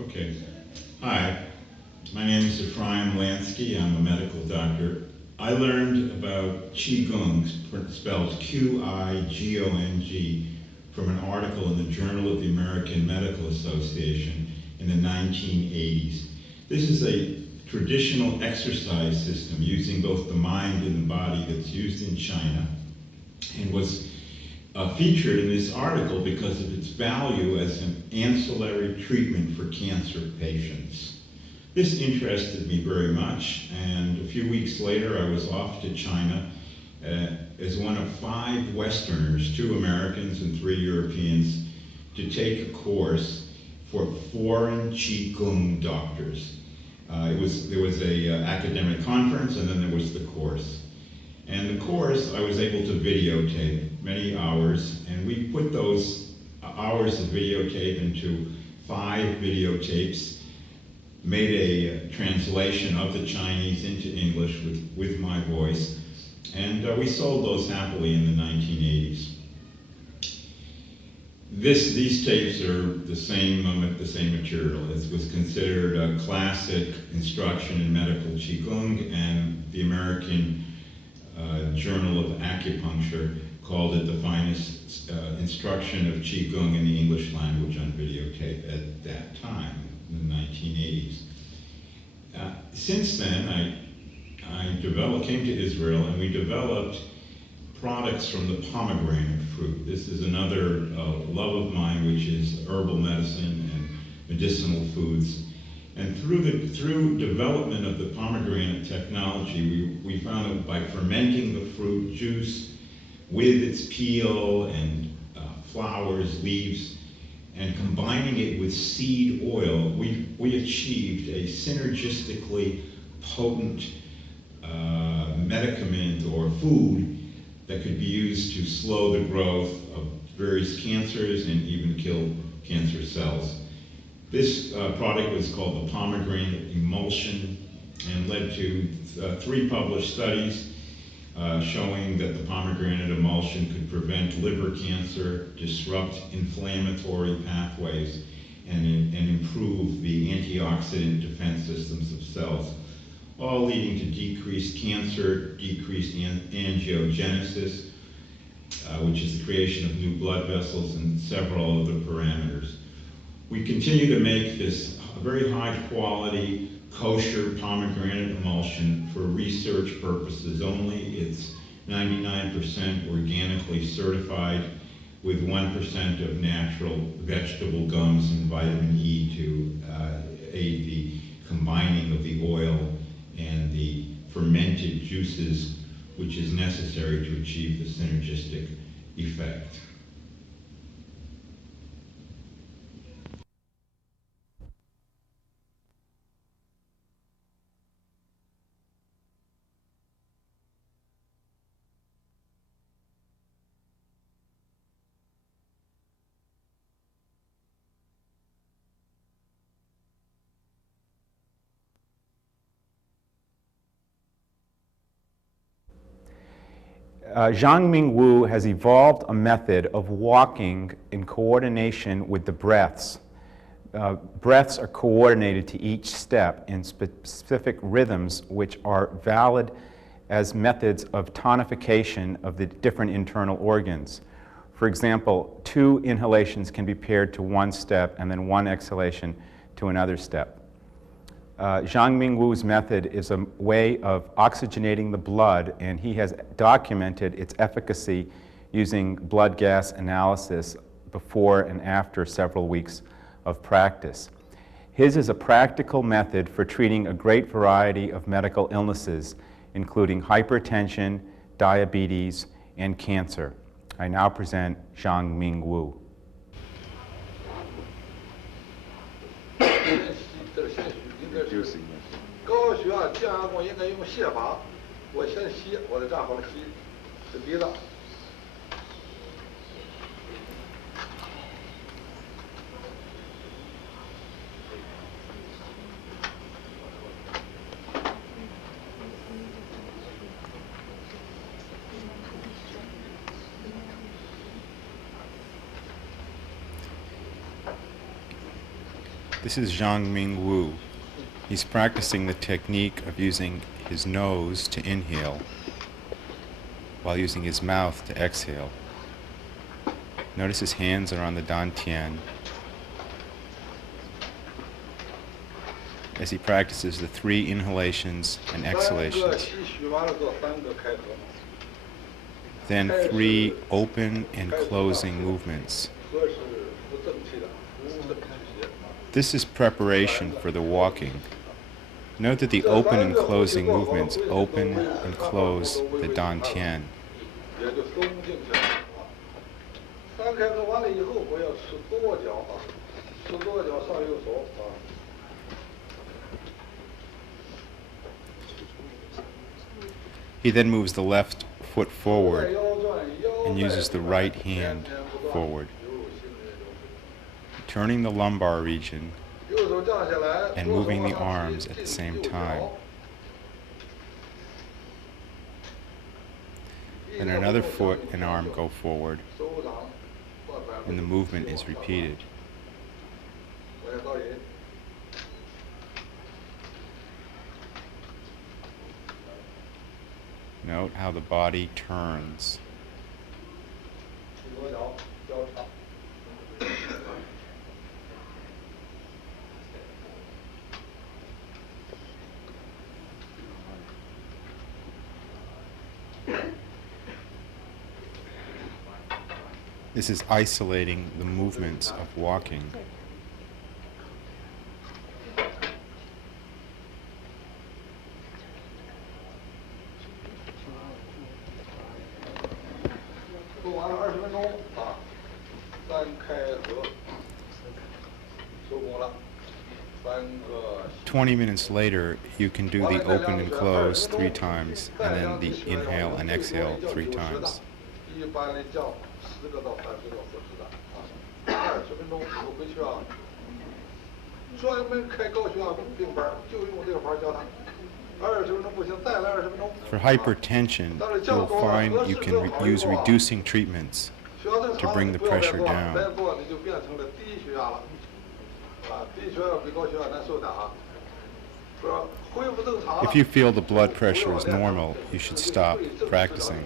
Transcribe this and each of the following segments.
Okay. Hi, my name is Ephraim Lansky. I'm a medical doctor. I learned about Qigong, spelled Qigong, from an article in the Journal of the American Medical Association in the 1980s. This is a traditional exercise system using both the mind and the body that's used in China, and was featured in this article because of its value as an ancillary treatment for cancer patients. This interested me very much, and a few weeks later I was off to China as one of 5 Westerners, 2 Americans and 3 Europeans, to take a course for foreign Qigong doctors. There was a academic conference, and then there was the course. And the course I was able to videotape many hours, and we put those hours of videotape into 5 videotapes, made a translation of the Chinese into English with my voice, and we sold those happily in the 1980s. These tapes are the same material. It was considered a classic instruction in medical Qigong, and the American Journal of Acupuncture called it the finest instruction of Qigong in the English language on videotape at that time, in the 1980s. Since then, I came to Israel, and we developed products from the pomegranate fruit. This is another love of mine, which is herbal medicine and medicinal foods. And through development of the pomegranate technology, we found that by fermenting the fruit juice with its peel and flowers, leaves, and combining it with seed oil, we achieved a synergistically potent medicament or food that could be used to slow the growth of various cancers and even kill cancer cells. This product was called the pomegranate emulsion, and led to 3 published studies showing that the pomegranate emulsion could prevent liver cancer, disrupt inflammatory pathways, and improve the antioxidant defense systems of cells, all leading to decreased cancer, decreased angiogenesis, which is the creation of new blood vessels, and several other parameters. We continue to make this very high quality, kosher pomegranate emulsion for research purposes only. It's 99% organically certified with 1% of natural vegetable gums and vitamin E to aid the combining of the oil and the fermented juices, which is necessary to achieve the synergistic effect. Zhang Wu has evolved a method of walking in coordination with the breaths. Breaths are coordinated to each step in specific rhythms, which are valid as methods of tonification of the different internal organs. For example, 2 inhalations can be paired to 1 step, and then 1 exhalation to another step. Zhang Wu's method is a way of oxygenating the blood, and he has documented its efficacy using blood gas analysis before and after several weeks of practice. His is a practical method for treating a great variety of medical illnesses, including hypertension, diabetes, and cancer. I now present Zhang Wu. 高血压降压功应该用泻法，我先吸，我的站好吸，是鼻子。This is Zhangming Wu. He's practicing the technique of using his nose to inhale while using his mouth to exhale. Notice his hands are on the dantian as he practices the 3 inhalations and exhalations. Then 3 open and closing movements. This is preparation for the walking. Note that the open and closing movements open and close the dantian. He then moves the left foot forward and uses the right hand forward, turning the lumbar region and moving the arms at the same time. Then another foot and arm go forward, and the movement is repeated. Note how the body turns. This is isolating the movements of walking. "20 minutes later, you can do the open and close 3 times, and then the inhale and exhale 3 times. For hypertension, you'll find you can use reducing treatments to bring the pressure down. If you feel the blood pressure is normal, you should stop practicing.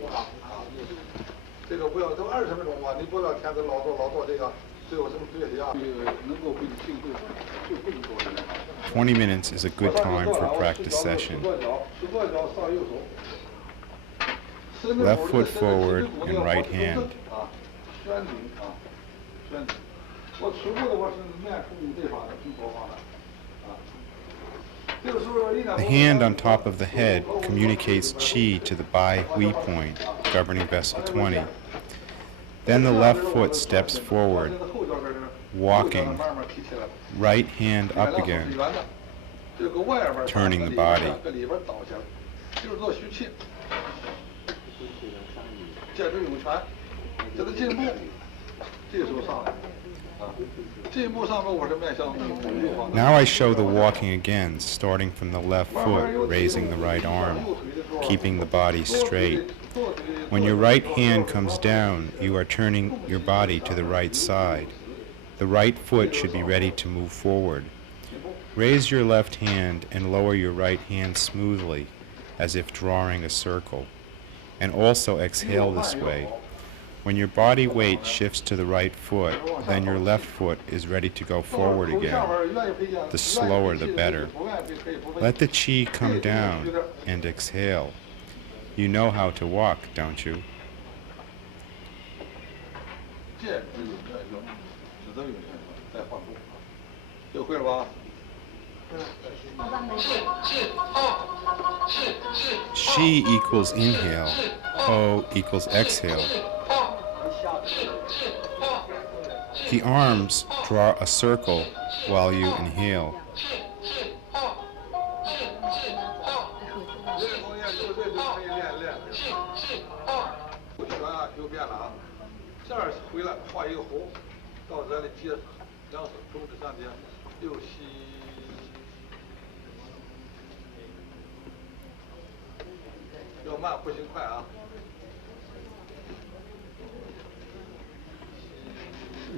20 minutes is a good time for a practice session. Left foot forward and right hand. The hand on top of the head communicates qi to the Bai Hui point, governing vessel 20. Then the left foot steps forward, walking, right hand up again, turning the body. Now I show the walking again, starting from the left foot, raising the right arm, keeping the body straight. When your right hand comes down, you are turning your body to the right side. The right foot should be ready to move forward. Raise your left hand and lower your right hand smoothly, as if drawing a circle. And also exhale this way. When your body weight shifts to the right foot, then your left foot is ready to go forward again. The slower, the better. Let the qi come down and exhale. You know how to walk, don't you? Qi equals inhale, ho equals exhale. The arms draw a circle while you inhale.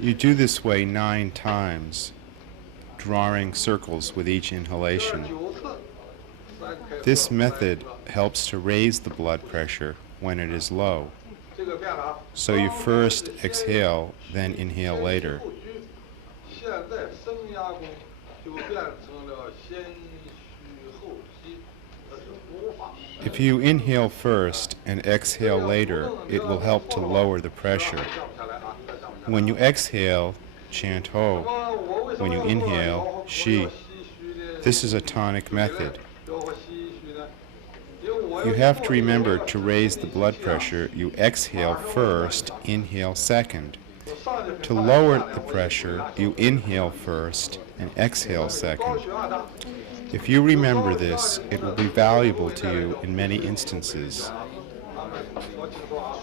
You do this way 9 times. drawing circles with each 这是 inhalation. 9次，3开合 This 3 method 合 helps to raise the blood pressure when it is low. 这个变了啊。 So you 刚才 first 是先 exhale, then inhale 先 later. 虚后拘，现在升压功就变成了先虚后吸，这是无法。 If you inhale first and exhale later, it will help to lower the pressure. 降不下来啊，再降不下来。 When you exhale, chant 那 Ho. 么我为什 When 么 you 要说 inhale, 要我 Shi. 要吸虚的 This is a tonic method. 要我吸虚呢？因为我要 You have 做 to 这个 remember 我 to 要 raise 身 the 体 blood 气啊 pressure, you exhale first, inhale second. 我上去 To 看 lower 下来 the 我就 pressure, 拿 you 手 inhale first and exhale 高 second. 血压的 If you remember this, it will be valuable to you in many instances. 我听说啊，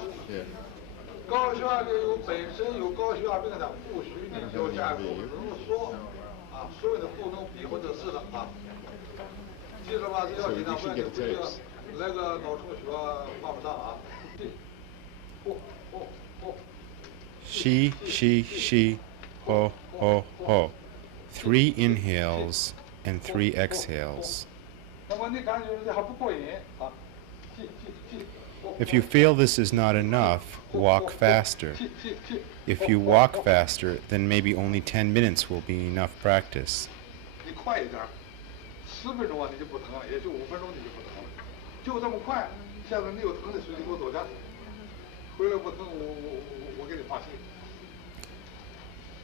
高血压的有本身有高血压病的，不许你交钱，不能说啊，所有的不能比划这事的啊。记着吧，这要紧张，不然你回去来个脑出血犯不上啊。对，嚯嚯嚯， Shi, shi, shi, ho, ho, ho. 3 inhales and 3 exhales. 那么你感觉这还不过瘾啊？记记记。 If you feel this is not enough, walk faster. If you walk faster, then maybe only 10 minutes will be enough practice. 你快一点，10分钟啊你就不疼了，也就5分钟你就不疼了，就这么快。下次你有疼的时候你给我走去，回来不疼我给你发信。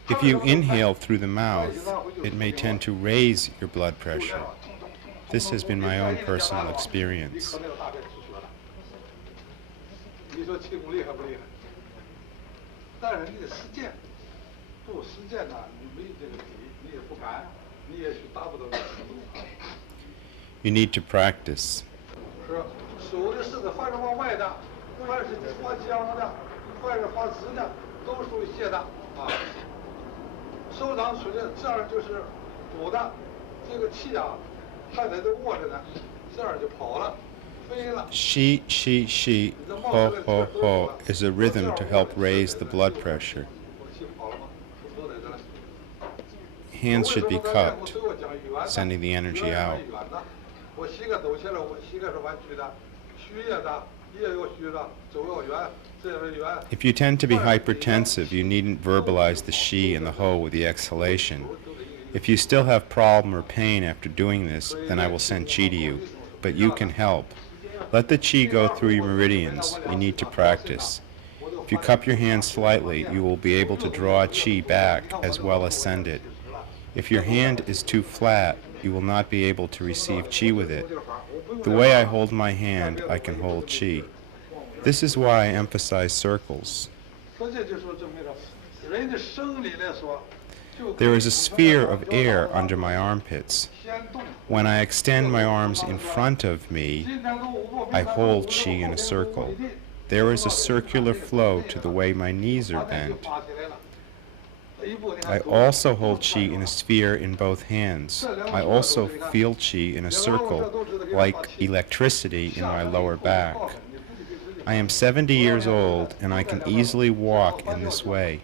If you inhale through the mouth, it may tend to raise your blood pressure. This has been my own personal 你 experience. 可没有大便出血了。你说气功厉害不厉害？但是你得实践，不实践呢，你没这个底，你也不敢，你也许达不到这个程度。 You need to practice. 是，手的是个凡是往外的，凡是发僵的，凡是发直的，都属于泄的啊。手掌出的这样就是补的，这个气啊，还在这握着呢，这样就跑了，飞了。 Shi, shi, shi, ho, ho, ho is a rhythm to help raise the blood pressure. 我气跑了吗？都在这儿。 Hands should be cupped, sending the energy out. 我膝盖抖起来，我膝盖是弯曲的，虚也的，也有虚的，走要圆，这样圆。 If you tend to be hypertensive, you needn't verbalize the shi and the ho with the exhalation. If you still have problem or pain after doing this, then I will send chi to you. But you can help. Let the chi go through your meridians. You need to practice. If you cup your hands slightly, you will be able to draw chi back as well as send it. If your hand is too flat, you will not be able to receive chi with it. The way I hold my hand, I can hold chi. This is why I emphasize circles. 说这就说证明了，人的生理来说，就 There is a sphere of air under my armpits. 先动。 When I extend my arms in front of me, 今天中午 I hold chi in a circle. There is a circular flow to the way my knees are bent. I also hold chi in a sphere in both hands. I also feel chi in a circle, like electricity in my lower back. I am 70 years old, and I can easily walk in this way.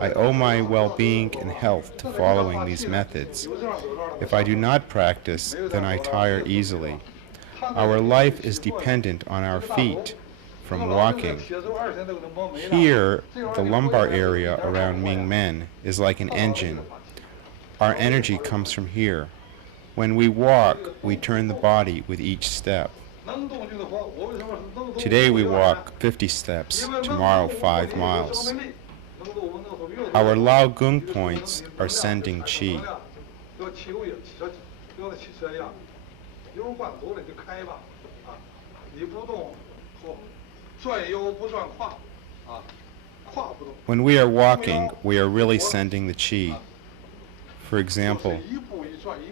I owe my well-being and health to following these methods. If I do not practice, then I tire easily. Our life is dependent on our feet from walking. Here, the lumbar area around Ming Men is like an engine. Our energy comes from here. When we walk, we turn the body with each step. Today we walk 50 steps, tomorrow 5 miles. Our Lao Gung points are sending chi. When we are walking, we are really sending the chi. For example,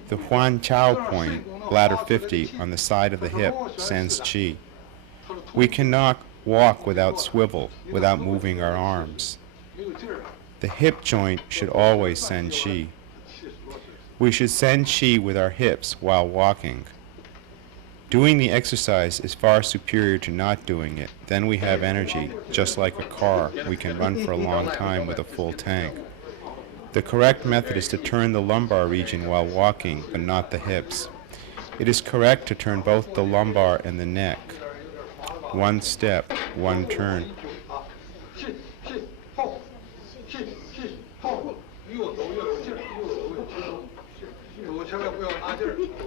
the Huan Chao point, bladder 50, on the side of the hip, sends chi. We cannot walk without swivel, without moving our arms. The hip joint should always send chi. We should send chi with our hips while walking. Doing the exercise is far superior to not doing it. Then we have energy, just like a car. We can run for a long time with a full tank. The correct method is to turn the lumbar region while walking, but not the hips. It is correct to turn both the lumbar and the neck. One step, one turn.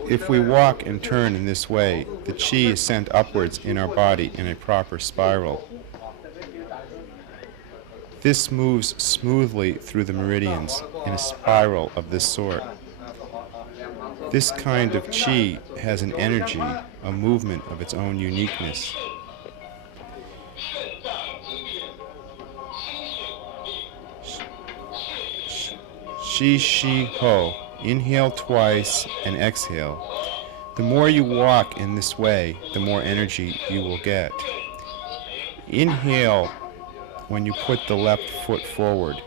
If we walk and turn in this way, the qi is sent upwards in our body in a proper spiral. This moves smoothly through the meridians in a spiral of this sort. This kind of qi has an energy, a movement of its own uniqueness. Shi, shi, ho. Inhale twice and exhale. The more you walk in this way, the more energy you will get. Inhale when you put the left foot forward.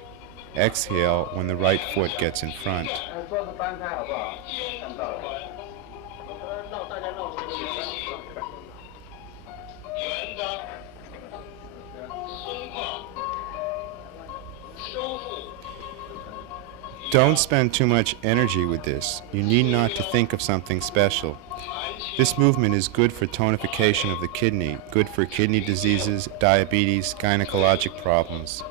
Exhale when the right foot gets in front. Don't spend too much energy with this. You need not to think of something special. This movement is good for tonification of the kidney, good for kidney diseases, diabetes, gynecologic problems.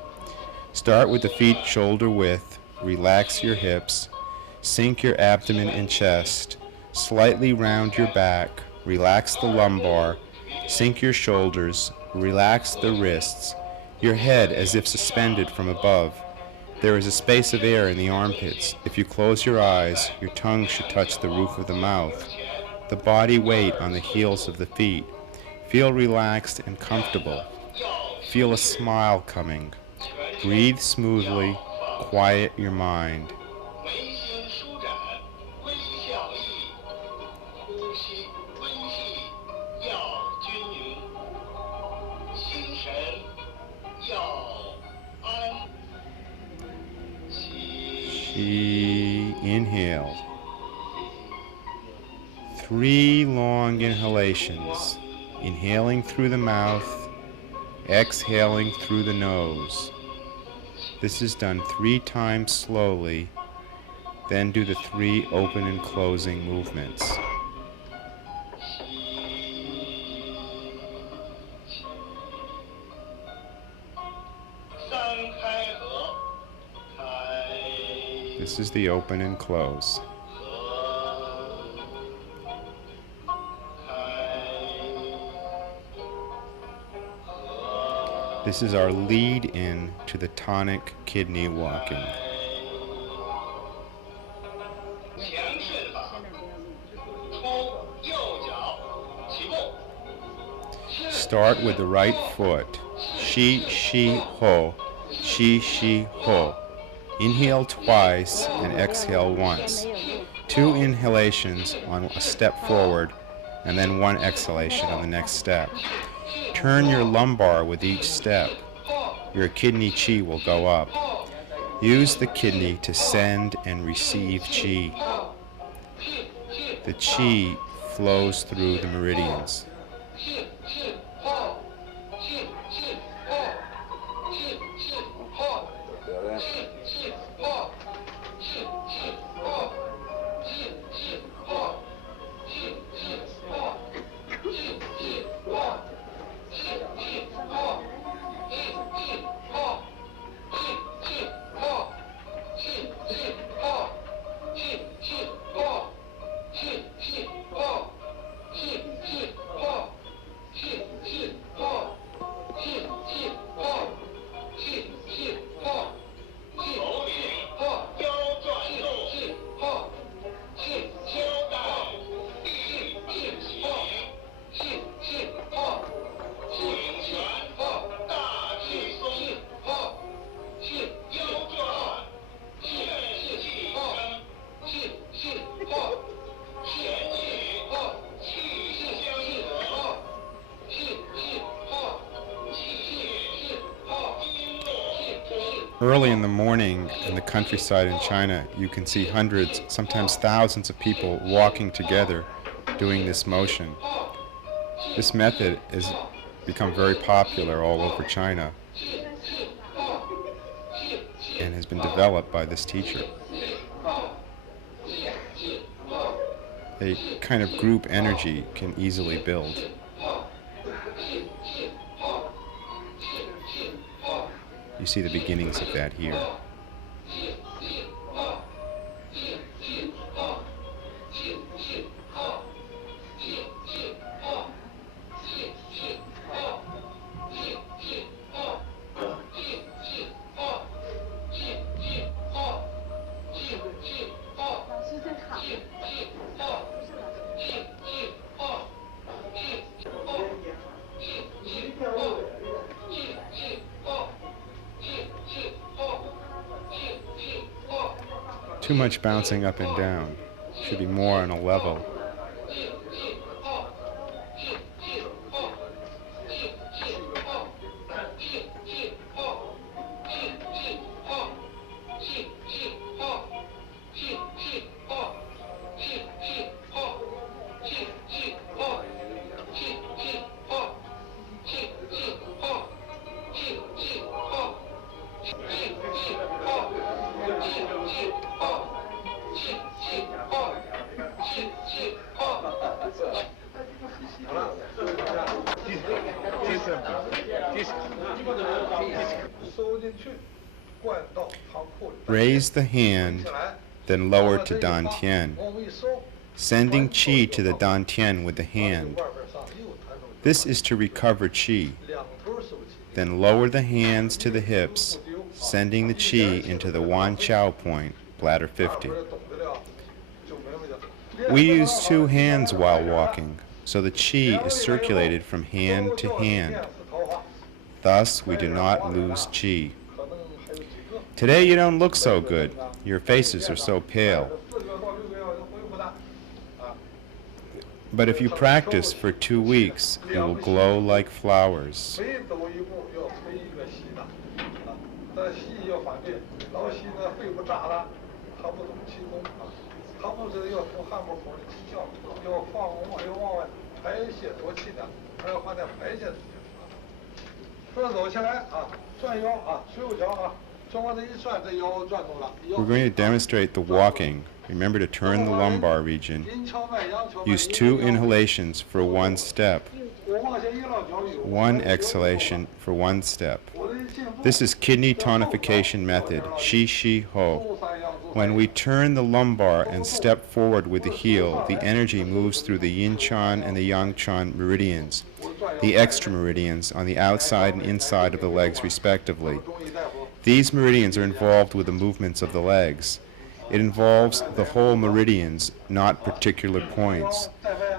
Start with the feet shoulder width, relax your hips, sink your abdomen and chest, slightly round your back, relax the lumbar, sink your shoulders, relax the wrists, your head as if suspended from above. There is a space of air in the armpits. If you close your eyes, your tongue should touch the roof of the mouth. The body weight on the heels of the feet. Feel relaxed and comfortable. Feel a smile coming. Breathe smoothly. Quiet your mind. Inhale. 3 long inhalations. Inhaling through the mouth, exhaling through the nose. This is done 3 times slowly. Then do the 3 open and closing movements. This is the open and close. This is our lead in to the tonic kidney walking. Start with the right foot. Shi, shi, ho. Shi, shi, ho. Inhale twice and exhale once. 2 inhalations on a step forward and then 1 exhalation on the next step. Turn your lumbar with each step. Your kidney qi will go up. Use the kidney to send and receive qi. The qi flows through the meridians. Early in the morning in the countryside in China, you can see hundreds, sometimes thousands of people walking together doing this motion. This method has become very popular all over China and has been developed by this teacher. A kind of group energy can easily build. You see the beginnings of that here. Too much bouncing up and down. Should be more on a level. Raise the hand, then lower to Dantian, sending qi to the Dantian with the hand. This is to recover qi. Then lower the hands to the hips, sending the qi into the Wan Chao point, bladder 50. We use two hands while walking, so the qi is circulated from hand to hand. Thus, we do not lose qi. Today you don't look so good. Your faces are so pale. But if you practice for 2 weeks, you will glow like flowers. We're going to demonstrate the walking. Remember to turn the lumbar region. Use 2 inhalations for 1 step. 1 exhalation for 1 step. This is kidney tonification method, Shi Shi Ho. When we turn the lumbar and step forward with the heel, the energy moves through the Yin Chan and the Yang Chan meridians, the extra meridians on the outside and inside of the legs respectively. These meridians are involved with the movements of the legs. It involves the whole meridians, not particular points.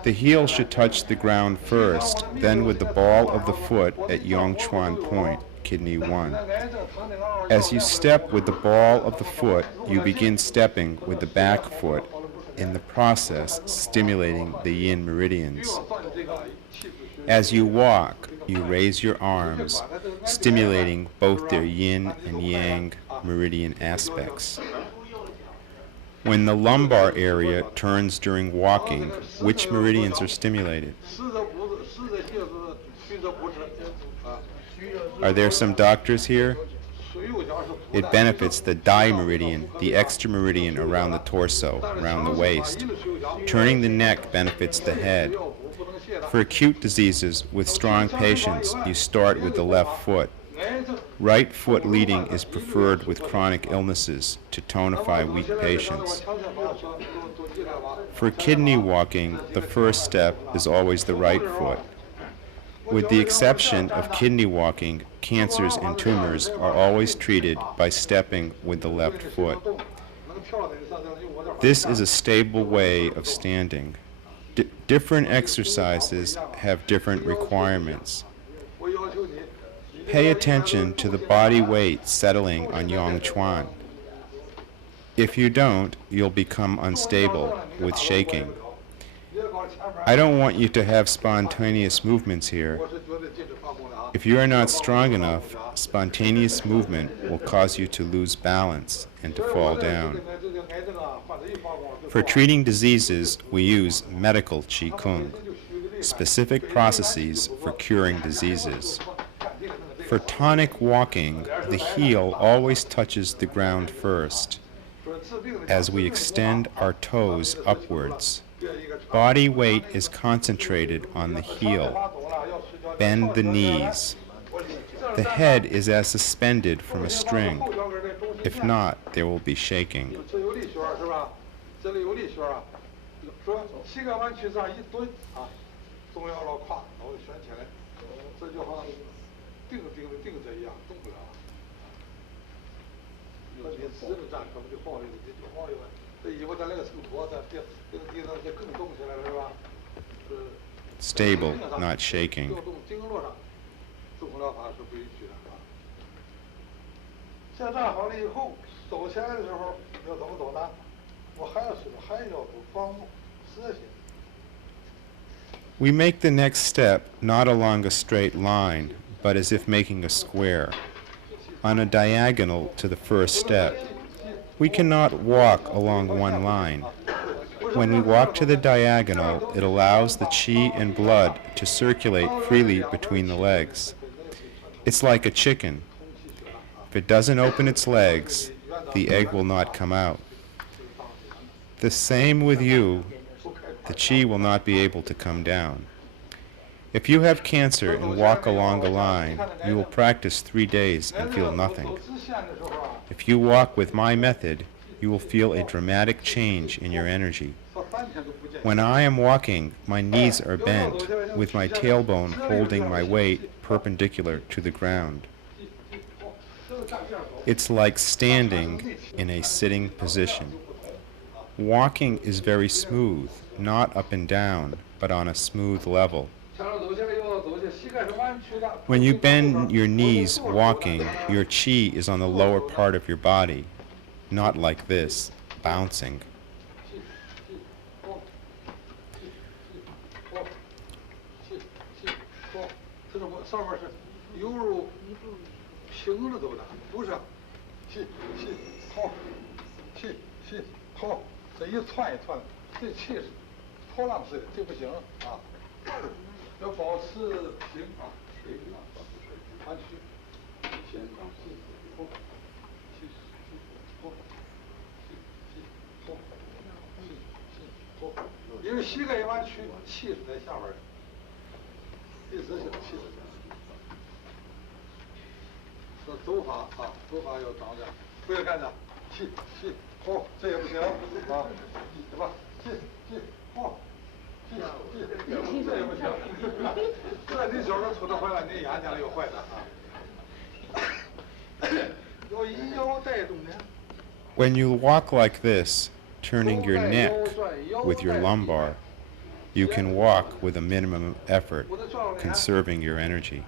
The heel should touch the ground first, then with the ball of the foot at Yongchuan point, kidney 1. As you step with the ball of the foot, you begin stepping with the back foot, in the process stimulating the yin meridians. As you walk, you raise your arms, stimulating both their yin and yang meridian aspects. When the lumbar area turns during walking, which meridians are stimulated? Are there some doctors here? It benefits the Dai meridian, the extra meridian around the torso, around the waist. Turning the neck benefits the head. For acute diseases with strong patients, you start with the left foot. Right foot leading is preferred with chronic illnesses to tonify weak patients. For kidney walking, the first step is always the right foot. With the exception of kidney walking, cancers and tumors are always treated by stepping with the left foot. This is a stable way of standing. Different exercises have different requirements. Pay attention to the body weight settling on Yongchuan. If you don't, you'll become unstable with shaking. I don't want you to have spontaneous movements here. If you are not strong enough, spontaneous movement will cause you to lose balance and to fall down. For treating diseases, we use medical Qigong, specific processes for curing diseases. For tonic walking, the heel always touches the ground first, as we extend our toes upwards. Body weight is concentrated on the heel. Bend the knees. The head is as suspended from a string. If not, there will be shaking. 这里有力旋啊，说膝盖弯曲这样一蹲啊，中腰老胯，然后旋起来，这就好像定着一样，动不了。那你直着站，可不就晃悠着，就晃悠了。这以后咱那个秤砣，咱这地上就更动起来了，是吧？是。Stable, not shaking. 就动经络上，中疗法是不允许的啊。下站好了以后，走起来的时候要怎么走呢？ We make the next step not along a straight line, but as if making a square, on a diagonal to the first step. We cannot walk along one line. When we walk to the diagonal, it allows the qi and blood to circulate freely between the legs. It's like a chicken. If it doesn't open its legs, the egg will not come out. The same with you, the qi will not be able to come down. If you have cancer and walk along a line, you will practice 3 days and feel nothing. If you walk with my method, you will feel a dramatic change in your energy. When I am walking, my knees are bent, with my tailbone holding my weight perpendicular to the ground. It's like standing in a sitting position. Walking is very smooth, not up and down, but on a smooth level. When you bend your knees walking, your qi is on the lower part of your body, not like this, bouncing. Oh. 这一窜一窜，这气势波浪式的，这不行啊！要保持平啊，水平啊，弯曲，前方是后，后，因为膝盖一弯曲，气势在下边，一直性气势在。这走法啊，走法要长点，不要干着，气。 哦，这也不行啊，对吧？哦，这也不行。这你小时候出的坏了，你眼睛又坏了啊。要以腰带动的。When you walk like this, turning your neck with your lumbar, you can walk with a minimum effort, conserving your energy.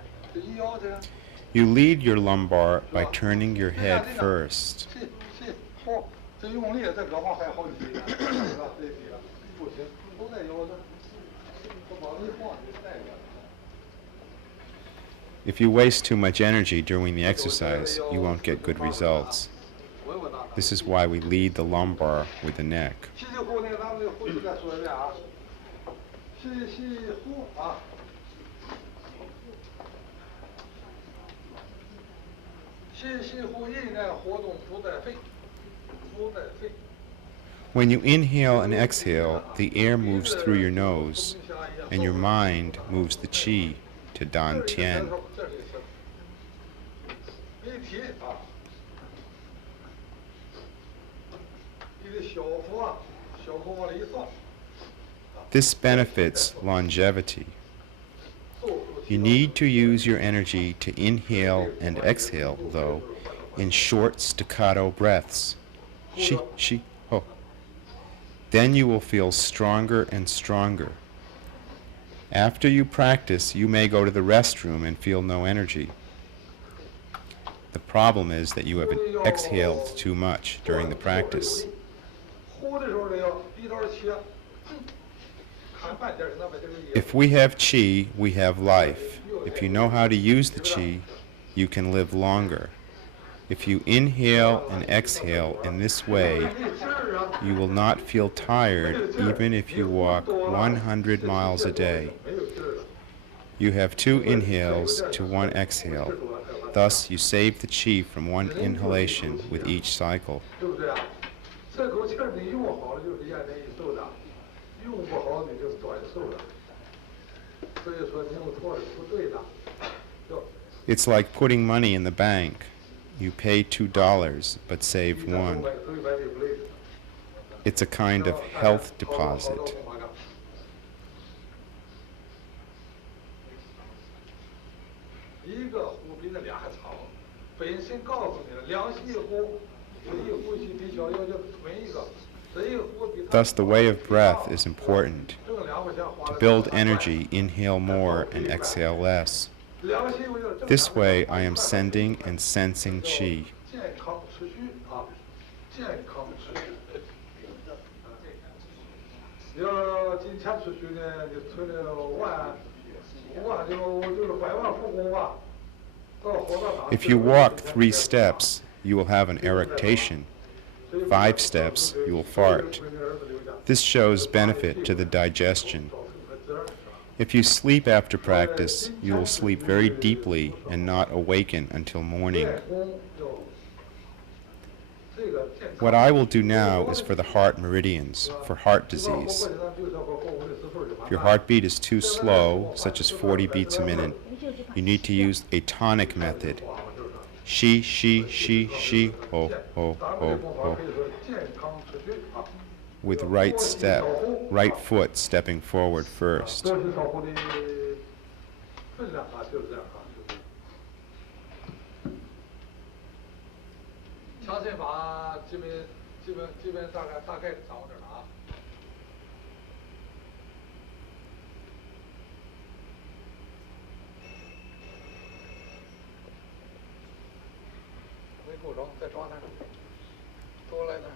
You lead your lumbar by turning your head first. If you waste too much energy during the exercise, you won't get good results. This is why we lead the lumbar with the neck. When you inhale and exhale, the air moves through your nose, and your mind moves the qi to Dan Tian. This benefits longevity. You need to use your energy to inhale and exhale, though, in short staccato breaths. Shi, shi, ho. Then you will feel stronger and stronger. After you practice, you may go to the restroom and feel no energy. The problem is that you have exhaled too much during the practice. If we have qi, we have life. If you know how to use the qi, you can live longer. If you inhale and exhale in this way, you will not feel tired even if you walk 100 miles a day. You have 2 inhales to 1 exhale. Thus, you save the qi from one inhalation with each cycle. 对不对啊？这口气儿你用好了就是延年益寿的，用不好你就是短寿的。所以说你用错了是不对的。就 It's like putting money in the bank. You pay $2 but save 1. It's a kind of health deposit. 一个壶比那俩还长，本身告诉你了，两细壶，一呼吸比小要就存一个，这一壶比。 Thus, the way of breath is important. To build energy, inhale more and exhale less. This way, I am sending and sensing qi. 健康持续啊，健康持续。要今天持续呢，你存了万就是百万富翁吧。 If you walk 3 steps, you will have an eructation. 5 steps, you will fart. This shows benefit to the digestion. If you sleep after practice, you will sleep very deeply and not awaken until morning. What I will do now is for the heart meridians, for heart disease. If your heartbeat is too slow, such as 40 beats a minute, you need to use a tonic method. Shi, ho, ho, ho, ho. With right foot stepping forward first. 强身法基本大概掌握着了啊。没够着，再抓它，多来点。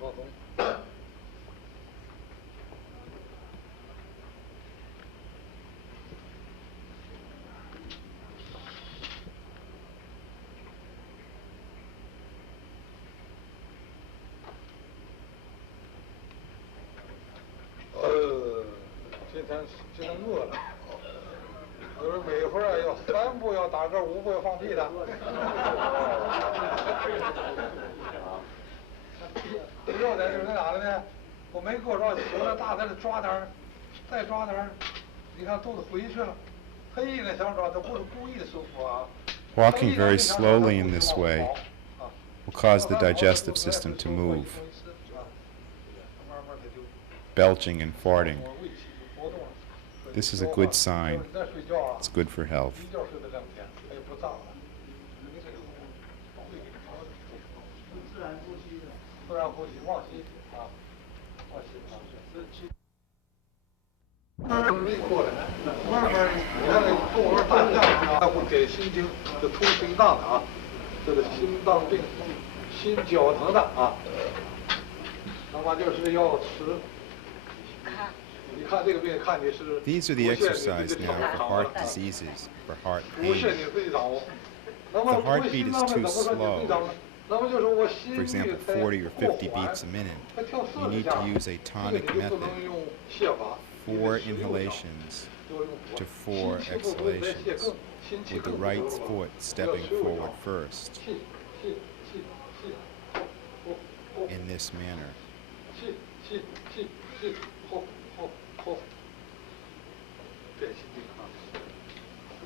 放松。今天饿了，有人每会儿要3步要打嗝，5步要放屁的。要在就是哪了呢？我没够着，行了，大在这抓点儿，再抓点儿，你看肚子回去了。他一个想抓，他不是故意的舒服啊。Walking very slowly in this way will cause the digestive system to move. Belching and farting. This is a good sign. It's good for health. 自然呼吸，往吸啊，往吸啊，过来，慢慢，你看那动物大象它会给心经，就通心脏的啊，这个心脏病、心绞疼的啊，那么就是要吃。你看这个病，看你是。These are the exercises now for heart diseases, for heart 不是 pain. 你自己掌握。那 The 么 heartbeat is too slow. 那么就是我心 For example, 40 or 50 beats a minute. You need to use a tonic method. 4 inhalations to 4 exhalations, with the right foot stepping forward first. In this manner.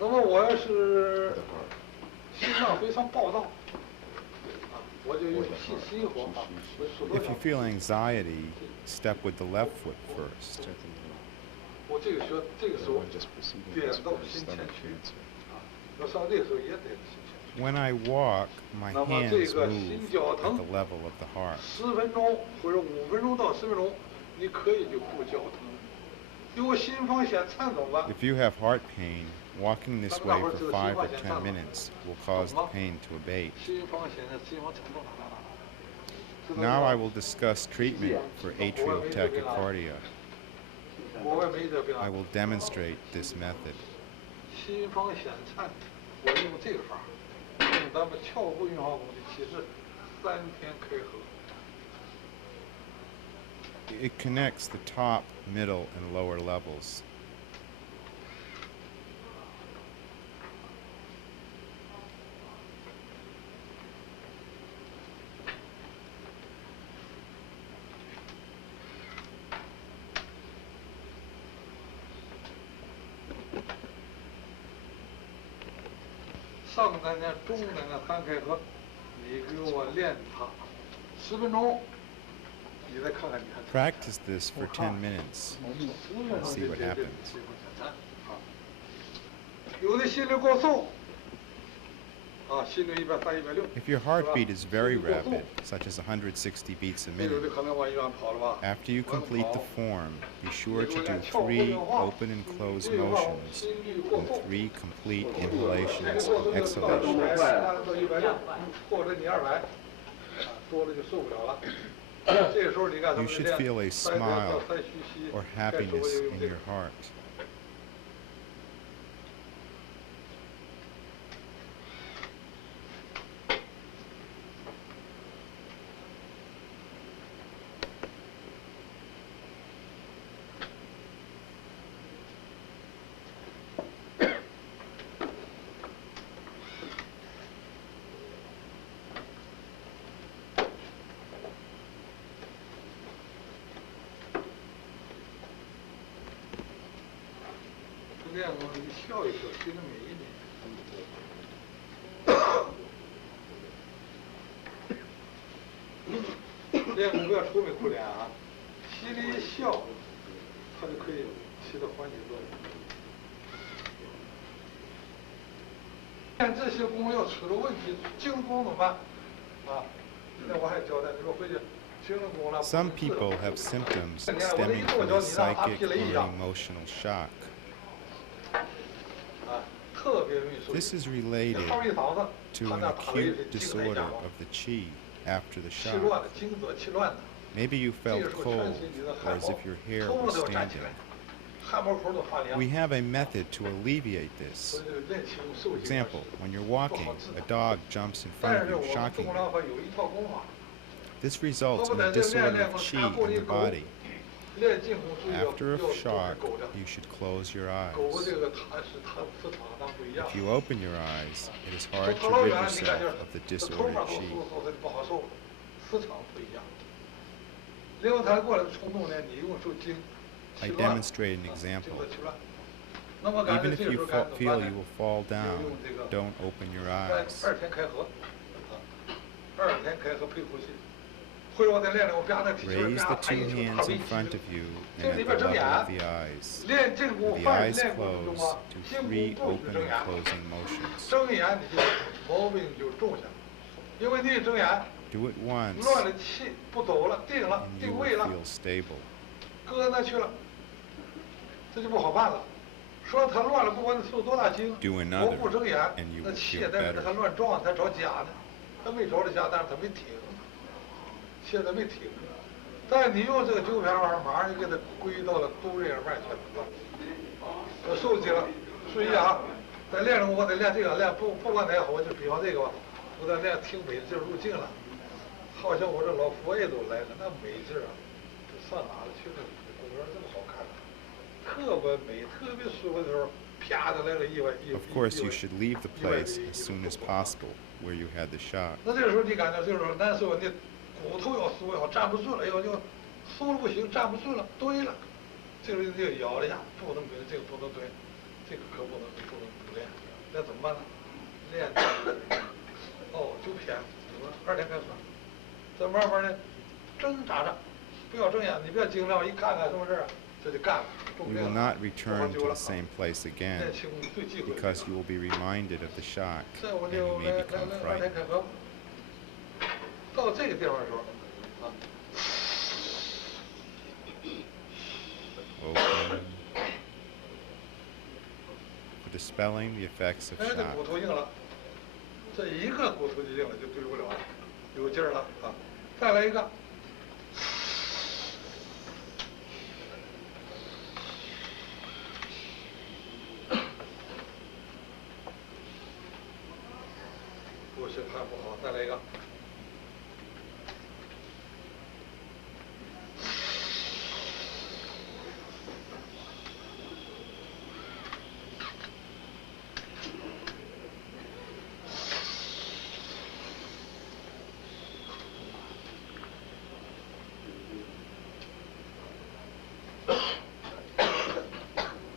那么我要是心脏非常暴躁。 If you feel anxiety, step with the left foot first. When I walk, my hands move at the level of the heart. 10分钟或者5分钟到10分钟，你可以就不绞疼。有心房痫颤怎么办？ If you have heart pain, walking this way for 5 or 10 minutes will cause the pain to abate. Now I will discuss treatment for atrial tachycardia. I will demonstrate this method. 心房显颤，我用这个法儿，用咱们窍部运化功的气势，3天开合。 It connects the top, middle, and lower levels. s上单元、中单元3开合，你给我练它10分钟，你再看看你看。Practice this for 10 minutes. 10 See what happens. 有的心率过速，啊，心率130、160。 If your heartbeat is very rapid, such as 160 beats a 有 minute, 的可能往医院跑了吧？ after you complete the form, be sure to do 3 open and close motions and 3 complete inhalations and exhalations. 到160，或者你200，多了就受不了了。这个时候你看， You should feel a smile or happiness in your heart. 练功你笑一笑，心里美一点。练功不要愁眉苦脸啊，心里一笑，它就可以起到缓解作用。练这些功要出了问题，精神功怎么办？啊，那我还交代，你说回去精神功了。 Some people have symptoms stemming from a psychic or emotional shock. This is related to an acute disorder of the qi after the shock. Maybe you felt cold or as if your hair was standing. We have a method to alleviate this. For example, when you're walking, a dog jumps in front of you, shocking you. This results in a disorder of qi in the body. After a shock, you should close your eyes. If you open your eyes, it is hard to rid yourself of the disordered qi. I demonstrate an example. Even if you feel you will fall down, don't open your eyes. Raise the 2 hands in front of you and at the level of the eyes. With the eyes closed, do 3 open and closing motions. Do it once, and you will feel stable. 搁那去了，这就不好办了。说他乱了，不管他受多大惊， Do 我 another, 不睁眼， and you 那 will 气 feel 在那 better. 他乱撞，他找假的，他没找着假，但是他没停，现在没停。但你用这个9片法，马上就给他归到了都这样完全不断。我受惊了，注意啊，在练中我得练这个，练不管哪个好，我就比方这个吧，我得练挺美劲儿入境了，好像我这老佛爷都来了，那美劲儿啊！ 上哪了去了？公园这么好看，特别美，特别舒服的时候，啪的来了意外。Of course, you should leave the place as soon as possible where you had the shock. 那这个时候你感觉就是难受，你骨头要酥要站不住了，要酥了不行，站不住了，蹲了，这个就咬了一下，不能蹲，这个不能蹲，这个可不能不练，那怎么办呢？练哦，9片，2天开始，再慢慢的挣扎着。 不要睁眼，你不要惊亮，一看看什么事儿，这就干了。 You will not return to the same place again because you will be reminded of the shock and you may become frightened. 到这个地方的时候，啊， Open. For dispelling the effects of 哎，这 shock. 骨头硬了，这一个骨头就硬了，就对不了了，有劲儿了啊！再来一个。是还不好，再来一个。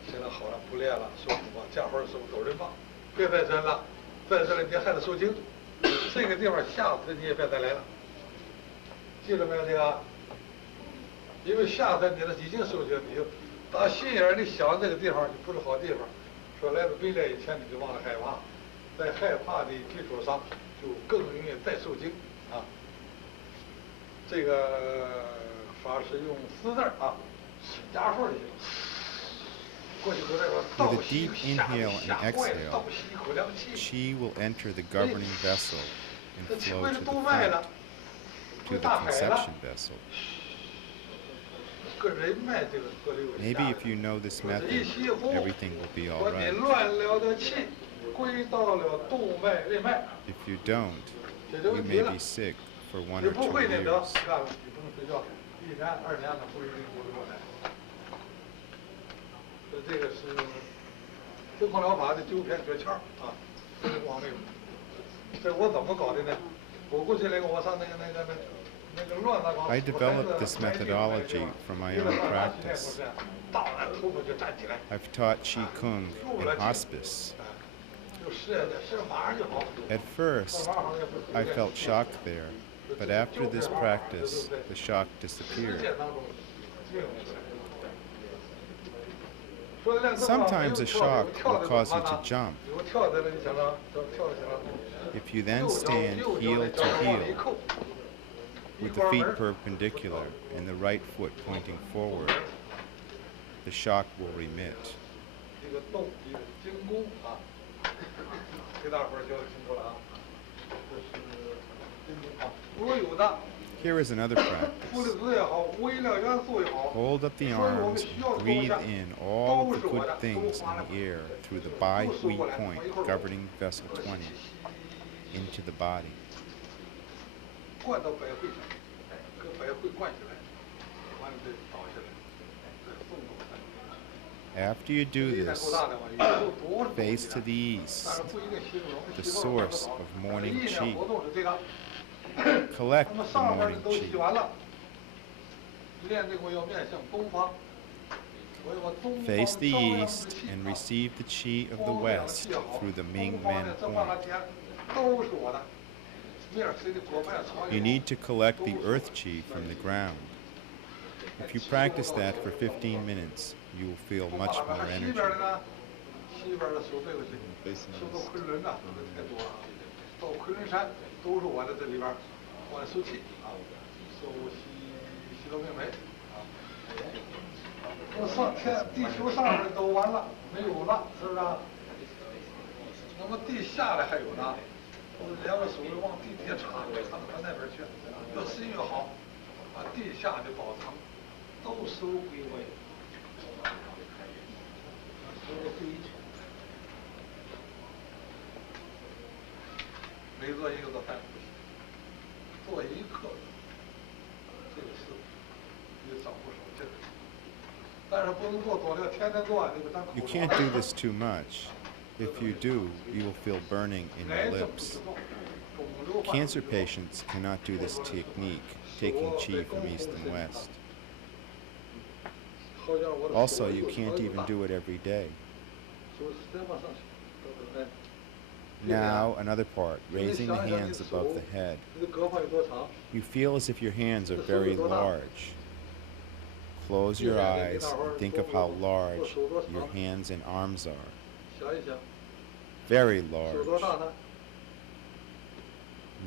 现在好了，不练了，舒服吧？家伙是不是都人棒？别再整了，再整了你还得受惊。这个地方下次你也别再来了，记住没有这个？因为下次你的已经受惊，你就打心眼里想这个地方就不是好地方。说来了没来以前你就忘了害怕，在害怕的基础上就更容易再受惊啊。这个法是用4字啊，加缝去。过去都在说倒 With a 吸 deep 下 inhale 下 and 坏， exhale, 倒吸一口凉气。 Qi will enter the governing vessel 这 and 气 flow 味 to 是 the 都卖 front, 了， to 归 the 大海了。 conception vessel. 跟人脉这个河流 Maybe if you know this method, everything will be all 把你 right. 乱了的气归到了动脉内脉， If you don't, 解决 you 问题 may 了 be。sick for 1你 or 不 2会那得， years. 干了你不能睡觉，1年2年的不一定活得过来。所以这个是中控疗法的9篇诀窍啊，这是王卫。这我怎么搞的呢？我过去那个我上那个乱大搞。 I developed this methodology from my own practice. 当然头发就站起来。 I've taught Qigong in hospice. 就是马上就好。 At first, I felt shocked there, but after this practice, the shock disappeared. Sometimes a shock will cause you to jump. If you then stand heel to heel, with the feet perpendicular and the right foot pointing forward, the shock will remit. Here is another practice. Hold up the arms and breathe in all the good things in the air through the bi-hui point governing vessel 20 into the body. After you do this, face to the east, the source of morning Qi. Collect the morning Qi. Face the east and receive the Qi of the west through the Ming Men point. You need to collect the earth Qi from the ground. If you practice that for 15 minutes, you will feel much more energy. You can't do this too much. If you do, you will feel burning in your lips. Cancer patients cannot do this technique, taking Qi from east and west. Also, you can't even do it every day. Now, another part, raising the hands above the head. You feel as if your hands are very large. Close your eyes and think of how large your hands and arms are. Very large.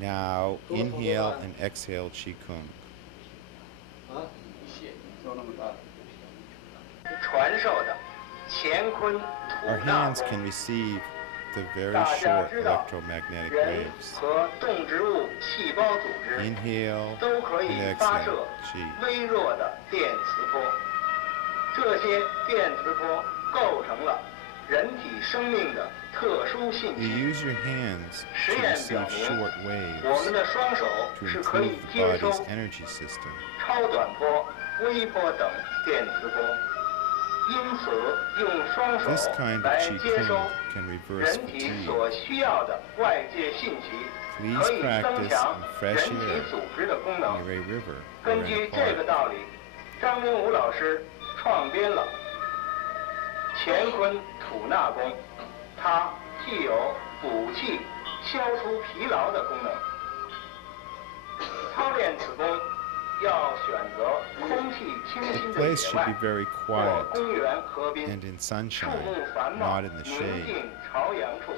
Now, inhale and exhale Qigong. Our hands can receive the very short electromagnetic waves. Inhale and exhale Qi. 这些电磁波构成了人体生命的特殊信 You 息。 use your hands 实 to 验表 receive 明， short 我们 waves 的双手 to 是可以 improve the 接收 body's energy system. 超短波、微波等电磁波，因此用双 This 手 kind of 来接收 Qigong can reverse 人体 fatigue. 所需要的外界信息， Please 可以增 practice 强 in 人 fresh 体 air 组织的功能。 near a river or 根 in 据 a 这个 park. 道理，张文武老师创编了乾坤吐纳功，它既有补气、消除疲劳的功能。操练此功要选择空气清 The 新的 place 野 should 外 be very 或 quiet 公园河边， and in 树 sunshine, 木繁茂、 not in the 宁 shade. 静朝阳处，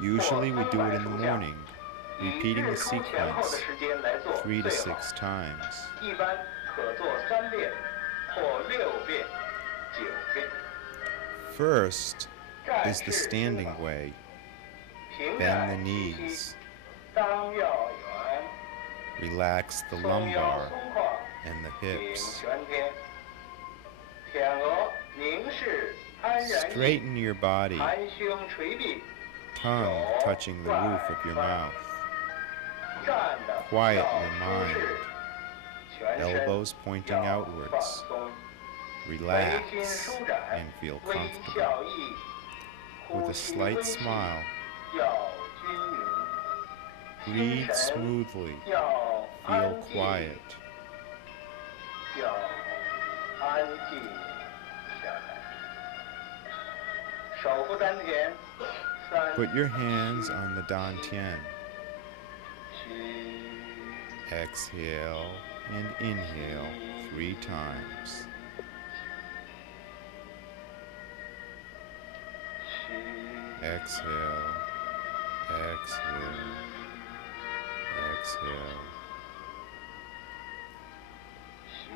Usually we do it in the 或松柏树下， morning, 以 repeating 日 the 出前后的 sequence 时间来做 3 to 最好。 6 times. 一般可做3遍或6遍、9遍。 First 站 is the 式 standing way. 平 Bend 展 the 气息， knees, 当要圆， relax the 松腰 lumbar 松胯， and the 顶 hips. 全天，舔额凝视安然息， Straighten your body, 含胸垂臂， tongue touching the roof of your mouth. 站的 Quiet 要 your 舒 mind. 适，全身 Elbows pointing 要放 outwards. 松，眉心 Relax 舒展 and，feel 微 comfortable. 笑意， With 呼 a 吸 slight 微细， smile, 要均匀， breathe 心神 smoothly, 要 feel 安静， quiet. 要安静下来。手扶丹田，3、 Put your hands on the dantian. 吸， Exhale and inhale 3 times. 吸， Exhale, exhale, exhale. 吸，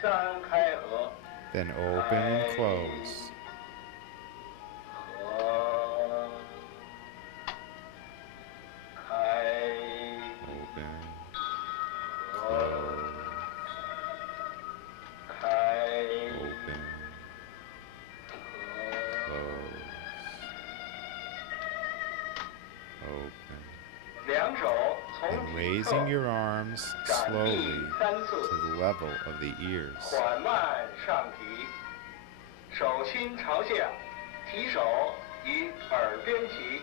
吸，3开合， Then open and close. 合，开， Open, 合， close, 开， open, 合。 close, open. 两手从 And 体 raising 侧 your arms 展 slowly 臂3次， to the level of the ears. 缓慢上提，手心朝下，提手与耳边齐，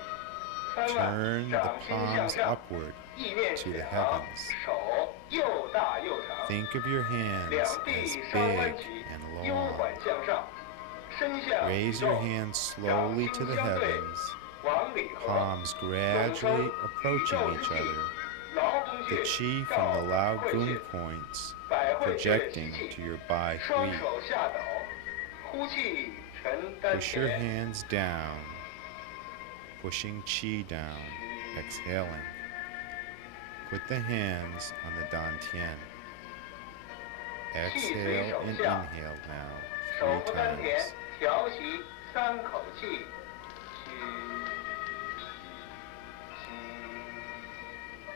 翻腕， Turn the 掌心向 palms 上， upward 意念 to 起 the 昂， heavens. 手又大又长， Think of your hands 两 as 臂稍弯 big 曲， and 悠 long. 缓向上，身向 Raise 宇 your 宙， hands 掌 slowly 心 to the 相对， heavens, 往里合， palms 永 gradually 收宇 approaching 宙 each 之际 other. 劳宫 The 穴 chi 到 from the lao 会 gun 穴。 points 百会穴 projecting 吸 to 气， your bai 双 hui. 手下倒，呼气沉丹 Push your 田， hands down, pushing chi down, exhaling. Put the hands on the dantian. Exhale and inhale now 手 3扶丹田 times.，调息3口气，吸，吸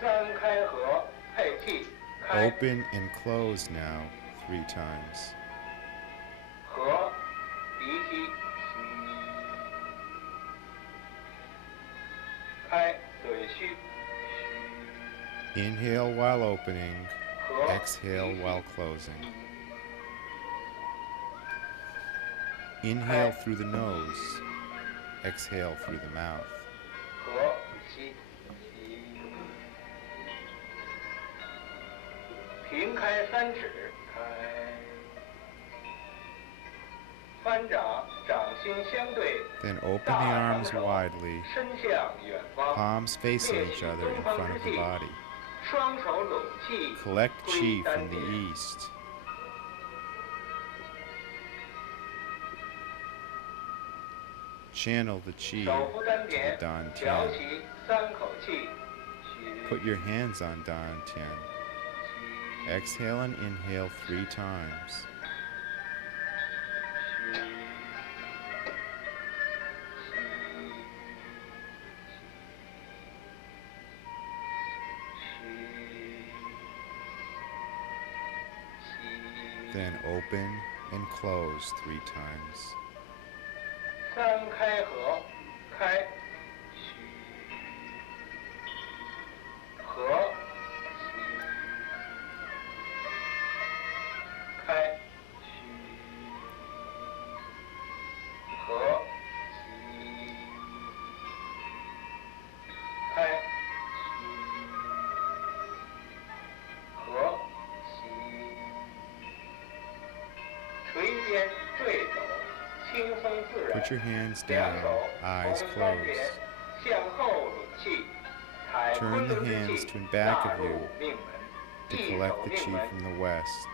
，3开合，配气，开， Open and close now 3 times. 合，鼻息，开，嘴虚， Inhale while opening, 合， exhale while closing. Inhale through the nose, exhale through the mouth. 合，吸，吸，平开3指，开，翻掌，掌心相对， Then open the 大 arms 长手 widely, 伸向远方， palms facing 列 each 取 other in 东方 front 之 of the 气， body. 双手拢气， Collect 归 chi 丹 from the 田。 east. Channel the qi 手扶丹 to 田 the Dan 调 Tian. 息3口气， Put your hands on Dan Tian. Exhale and inhale 3 times. Then open and close 3 times. 3开合，开，合，开，合，开，合，垂肩坠肘，轻松自然。 Put your hands 两 down, 手 eyes 从丹田 closed. 向后拢气，抬 Turn 昆 the 仑之 hands 气 to in back 纳 of 入 you 命门， to 一 collect 走 the 命 qi 门， from the west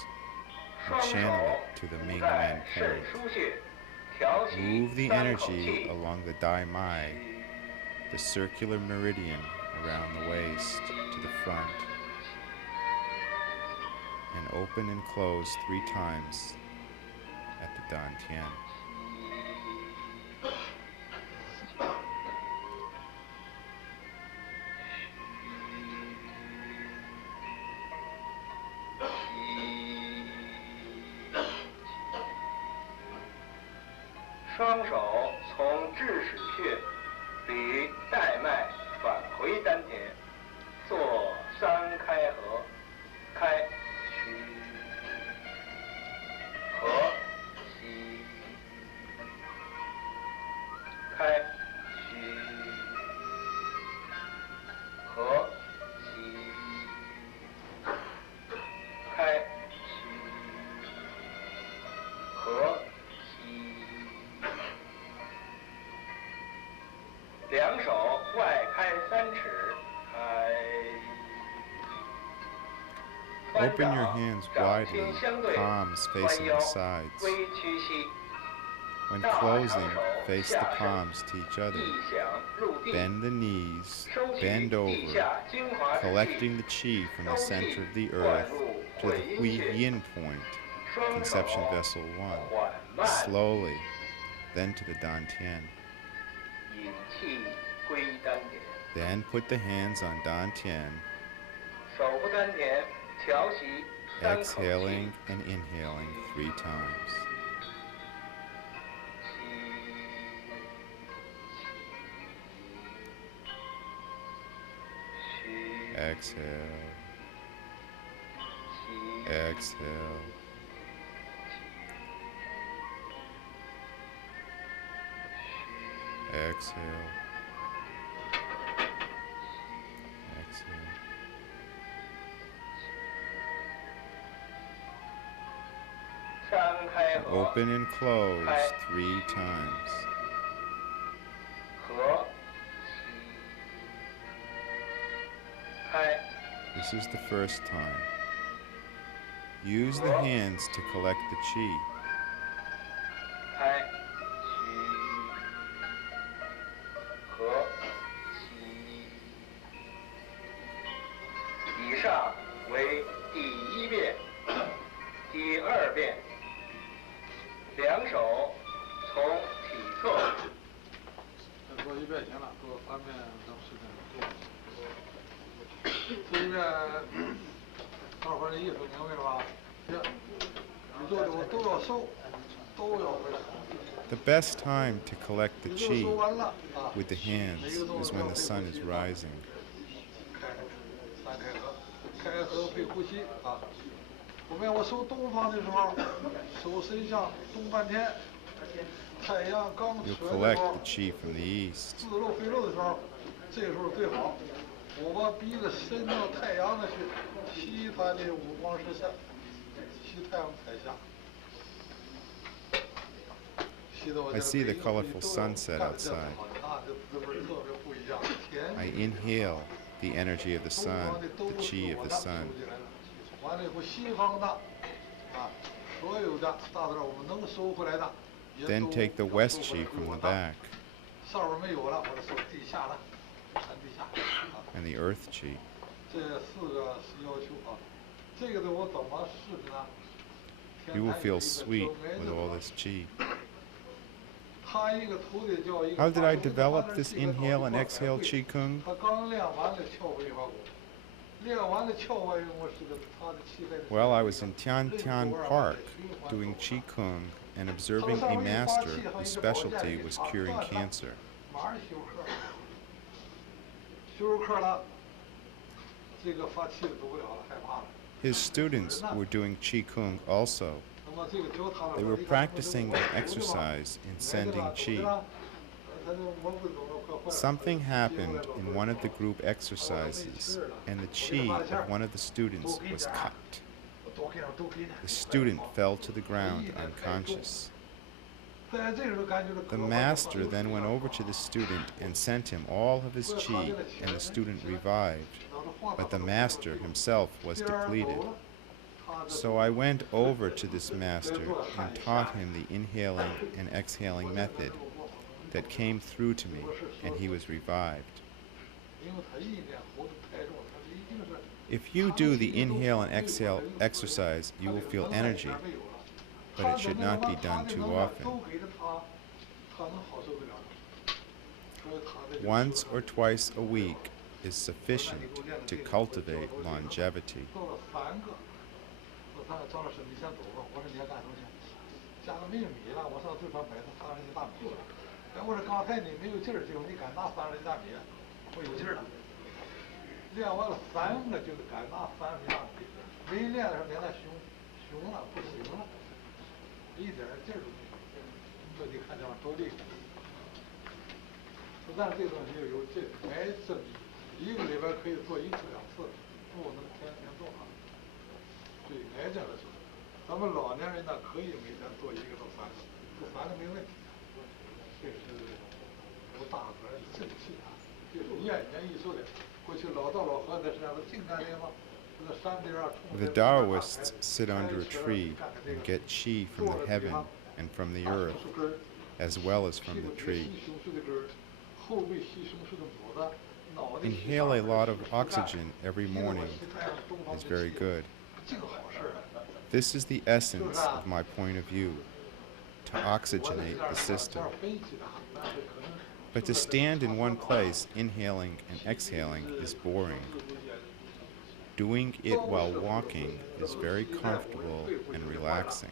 双 and 手 channel it to the 扶 Ming 在 Men 肾 point. 腧穴，调息 Move the 3口 energy 气， along the Dai Mai, the circular meridian around the waist to the front, and open and close 3 times at the Dan Tian. 双手从至始穴捋带脉返回丹田，做3开合，开，虚，合，吸，开，虚，合，吸，开，虚，合，吸。 两手外开3尺，开。 Open your hands 掌 widely, 心相对， palms 弯 facing 腰 the sides. 微屈膝， When 大长 closing, 手 face the 下伸， palms to each other. 意想入地， Bend the knees, 收起 bend 地 over, 下精华之气， collecting the qi from the 收 center 气 of the 灌 earth 入 to 会 the 阴 Hui 穴， Yin point, 双 conception 手 vessel 缓 1. 慢 Slowly, then to the Dan Tian. 引气归丹田， Then put the hands on Dan Tian, 手扶丹田，调息3口气。 exhaling and inhaling 3 times. Exhale, exhale. Exhale. Exhale. Open and close 3 times. 合，开， This is the first time. Use the hands to collect the qi. 开，合，以上为第1遍，第2遍，两手从体侧。 再做1遍行了，做3遍等时间做。做1遍，大伙儿的意思明白了吧？行，你做的我都要收，都要回来。 The best time to collect the 你就收 qi 完了啊， with the hands is when the sun is rising. 开3开合，开合配呼吸啊。后面我收东方的时候，手伸向东半天，太阳刚出 You'll 来的时 collect 候 the，qi from the east. 自露飞露的时候，这时候最好。我把鼻子伸到太阳那去，吸它的五光十色，吸太阳彩霞。 I see the colorful sunset outside. I inhale the energy of the sun, the qi of the sun. Then take the west qi from the back. 上面没有了，我的手地下了，沉地下啊。 and the earth chi. 这4个是要求啊，这个的我怎么试的呢？ You will feel sweet with all this chi. 他一个徒弟叫一个。 How did I develop this inhale and exhale Qigong? 他刚练完了翘尾法功，练完了翘尾我是个他的气在。 Well, I was in Tian Park doing Qigong and observing a master whose specialty was curing cancer. 马上休课，休课了，这个发气的走不了了，害怕了。 His students were doing Qigong also. They were practicing an exercise in sending qi. Something happened in one of the group exercises, and the qi of one of the students was cut. The student fell to the ground unconscious. The master then went over to the student and sent him all of his qi, and the student revived, but the master himself was depleted. So I went over to this master and taught him the inhaling and exhaling method that came through to me, and he was revived. If you do the inhale and exhale exercise, you will feel energy, but it should not be done too often. Once or twice a week is sufficient to cultivate longevity. 张老师，你先走吧。我说你要干什么去？家里没有米了，我上这边买的30斤大米。哎，我说刚才你没有劲儿，结果你敢拿30斤大米，我有劲儿了。练完了3个就是敢拿30斤大米，没练的时候连那熊了，不行了，一点劲儿都没有。这你看这样多厉害！不但这东西有这癌症，1个礼拜可以做1次2次，不能天天做啊。 对癌症来说，咱们老年人呢可以每天做1个到3个，这3个没问题。这是有大自然的正气啊，就是念一说的。过去老道老和尚在山上净干什么？那山边啊。The Taoists sit under a tree and get qi from the heaven and from the earth, as well as from the tree. Inhale a lot of oxygen every morning is very good. This is the essence of my point of view, to oxygenate the system. But to stand in one place, inhaling and exhaling, is boring. Doing it while walking is very comfortable and relaxing.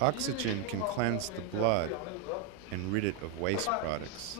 Oxygen can cleanse the blood and rid it of waste products.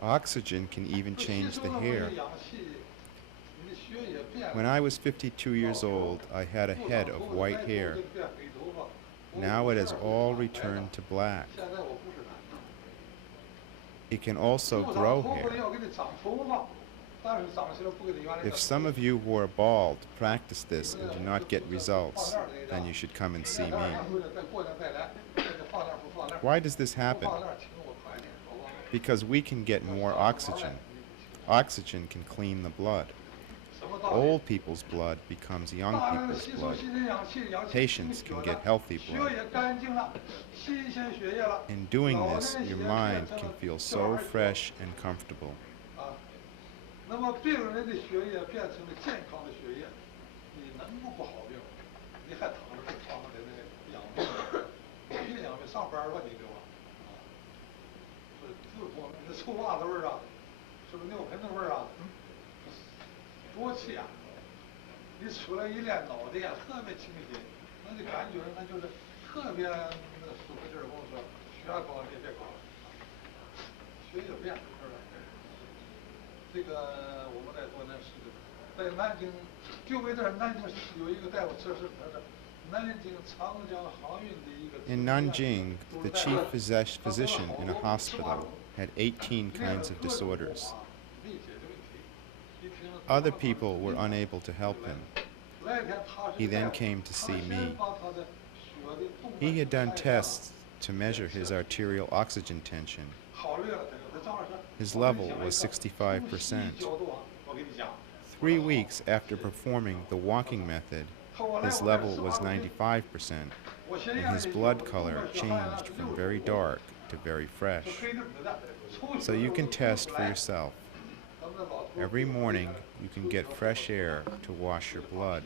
Oxygen can even change the hair. When I was 52 years old, I had a head of white hair. Now it has all returned to black. It can also grow hair. If some of you who are bald practice this and do not get results, then you should come and see me. Why does this happen? Because we can get more oxygen. Oxygen can clean the blood. Old people's blood becomes young 大量的 people's 吸收 blood. 新鲜氧气，氧气 Patients 进 can 血 get 了， healthy 血 blood. 也干净了，新鲜血液了。 In doing 老 this, 年 your 血 mind 变成 can 了 feel 小 so 孩血 fresh and comfortable. 啊，那么病人的血液变成了健康的血液，你能不好病？你还躺着这床上在那个养病，你别养病，上班吧你对吧？啊，就是我们这臭袜子味儿啊，是不是尿盆子味儿啊？多气啊！你出来一练脑袋呀，特别清新，那就感觉那就是特别那个舒服劲儿。我说血压高你也别高了，血液变，是吧？这个我们在做那事情，在南京，就为这南京有一个大夫测试，他是南京长江航运的一个。In Nanjing, the chief physician in a hospital had 18 kinds of disorders. Other people were unable to help him. He then came to see me. He had done tests to measure his arterial oxygen tension. His level was 65%. 3 weeks after performing the walking method, his level was 95%, and his blood color changed from very dark to very fresh. So you can test for yourself. Every morning, you can get fresh air to wash your blood.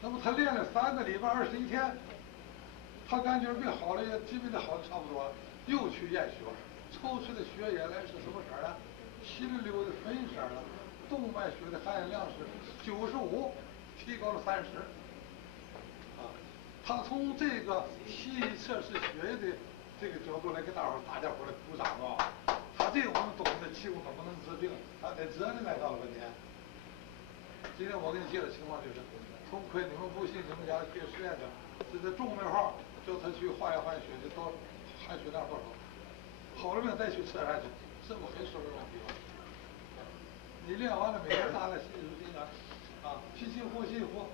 那么他练了3个礼拜21天，他感觉病好了，也基本的好的差不多，又去验血，抽出的血液来是什么色的？稀溜溜的粉色的，动脉血的含氧量是95，提高了30。啊，他从这个西医测试血液的这个角度来给大伙儿来鼓掌啊！他这个我们懂得气功怎么能治病？他得这里来到了半天。今天我给你介绍情况就是，从亏你们不信，你们家可以实验的，这在重病号叫他去化验血的多含血量多少，好了病再去测下去，这不很说明问题吗？你练完了每天大概吸收新氧，啊，吸气呼吸呼。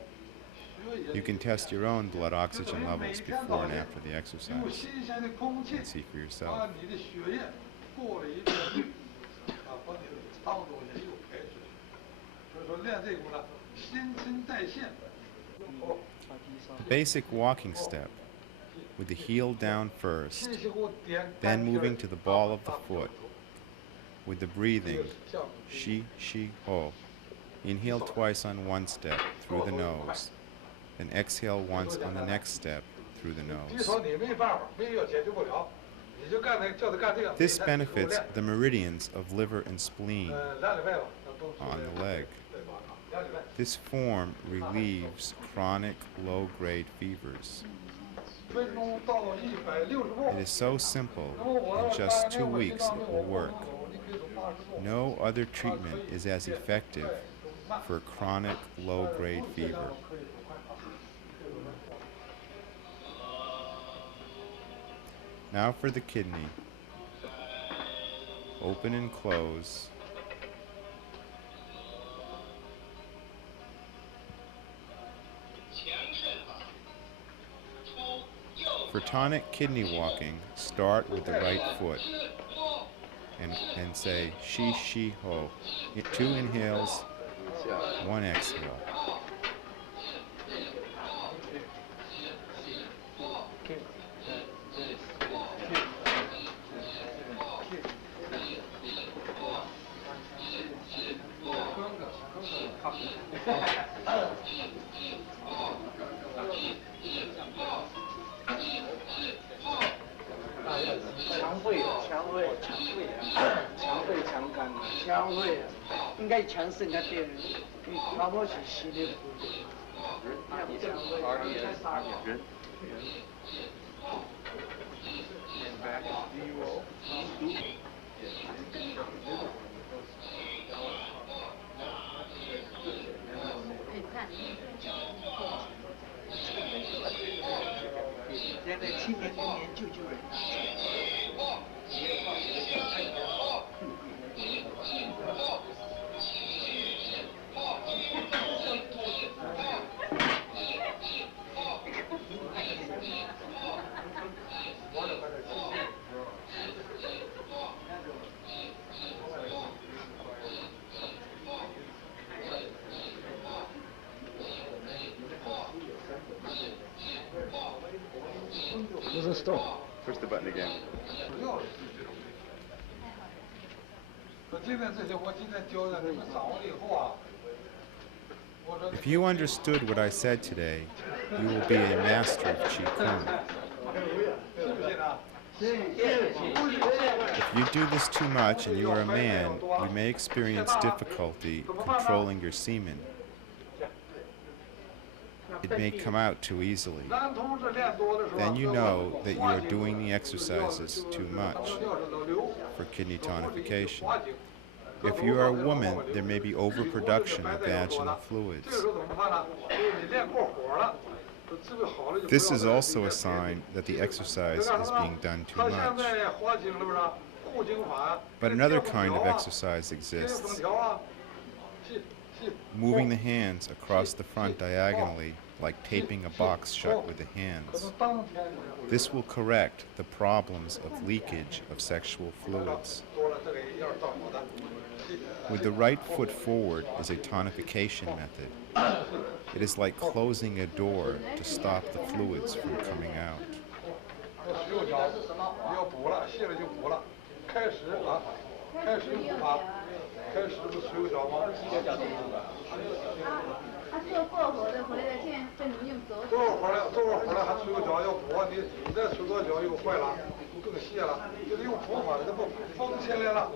You can test your own blood oxygen levels before and after the exercise. You can see for yourself. Basic walking step, with the heel down first, then moving to the ball of the foot, with the breathing, shi, ho. Inhale twice on one step through the nose, then exhale once on the next step through the nose. This benefits the meridians of liver and spleen on the leg. This form relieves chronic low-grade fevers. It is so simple, in just 2 weeks it will work. No other treatment is as effective for chronic low-grade fever. Now for the kidney. Open and close. For tonic kidney walking, start with the right foot and say shi, shi, ho. 2 inhales, 1 exhale. Push the button again. 今天这些我今天教的你们掌握了以后啊， If you understood what I said today, you will be a master of Qigong. 信不信啊？ If you do this too much and you are a man, you may experience difficulty controlling your semen. It may come out too easily. 男同志练多的时候， Then you know that you are doing the exercises too much 尿是老流， for kidney tonification. If you are a woman, there may be overproduction of vaginal 这 fluids. 个时候怎么办呢？就是你练过火了，治疗好了就不要 This is 再 also 练 a sign that the exercise 这干 is 什么 being done too 他现 much. 在花精是不是？护精法。 But another kind of exercise 贴 exists, 封条啊，系。 moving the hands across the front diagonally, like taping a box shut with the 可 hands. 能当天 This will correct the problems of leakage of sexual fluids. 多了这个一样照顾的。 With the right foot forward is a tonification method. It is like closing a door to stop the fluids from coming out. 洗手脚要补了，卸了就补了。开始啊，开始补法，开始不洗手脚吗？做过活的回来，现在被你用手多会儿了，多会儿了，还洗手脚要补啊！你再洗多脚又坏了，就更卸了。就是用补法，给它不封起来了，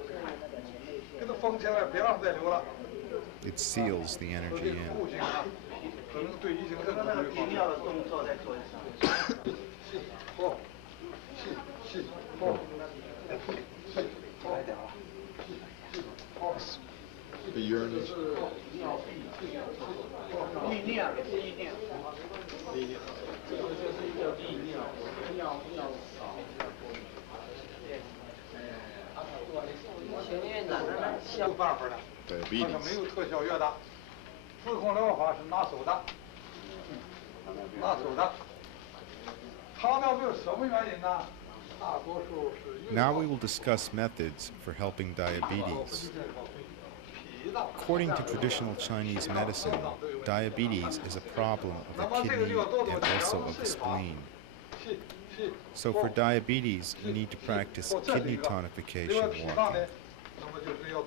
给它封起来，别让它再流了。 It seals the energy 这个护 in. 精啊，可能对医生更有帮助。的动作再做一下。细好，细好，细好点了，细好。 The urine 酝酿也是酝酿。这个就是一个酝酿，尿少。前面哪呢？有办法的，但是没有特效药的。自控疗法是拿手的，拿手的。糖尿病什么原因呢？大多数是。 Now we will discuss methods for helping diabetes. According to traditional Chinese medicine, diabetes is a problem of the kidney and also of the spleen. So for diabetes, you need to practice kidney tonification walking.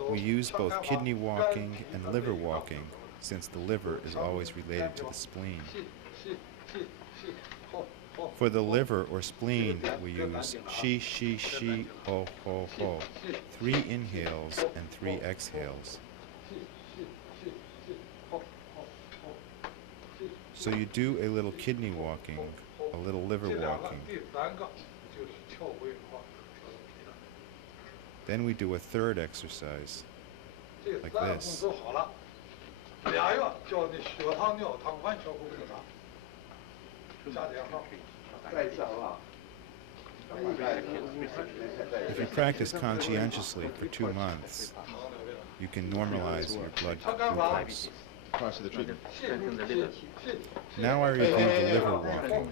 We use both kidney walking and liver walking, since the liver is always related to the spleen. For the liver or spleen, we use shi, shi, shi, ho, ho, ho. 3 inhales and 3 exhales. So you do a little kidney walking, a little liver walking. Then we do a third exercise, like this. 俩月叫你血糖、尿糖完全不正常，加点号。再次好不好？ If you practice conscientiously for 2 months, you can normalize your blood glucose. Now I review the liver walking.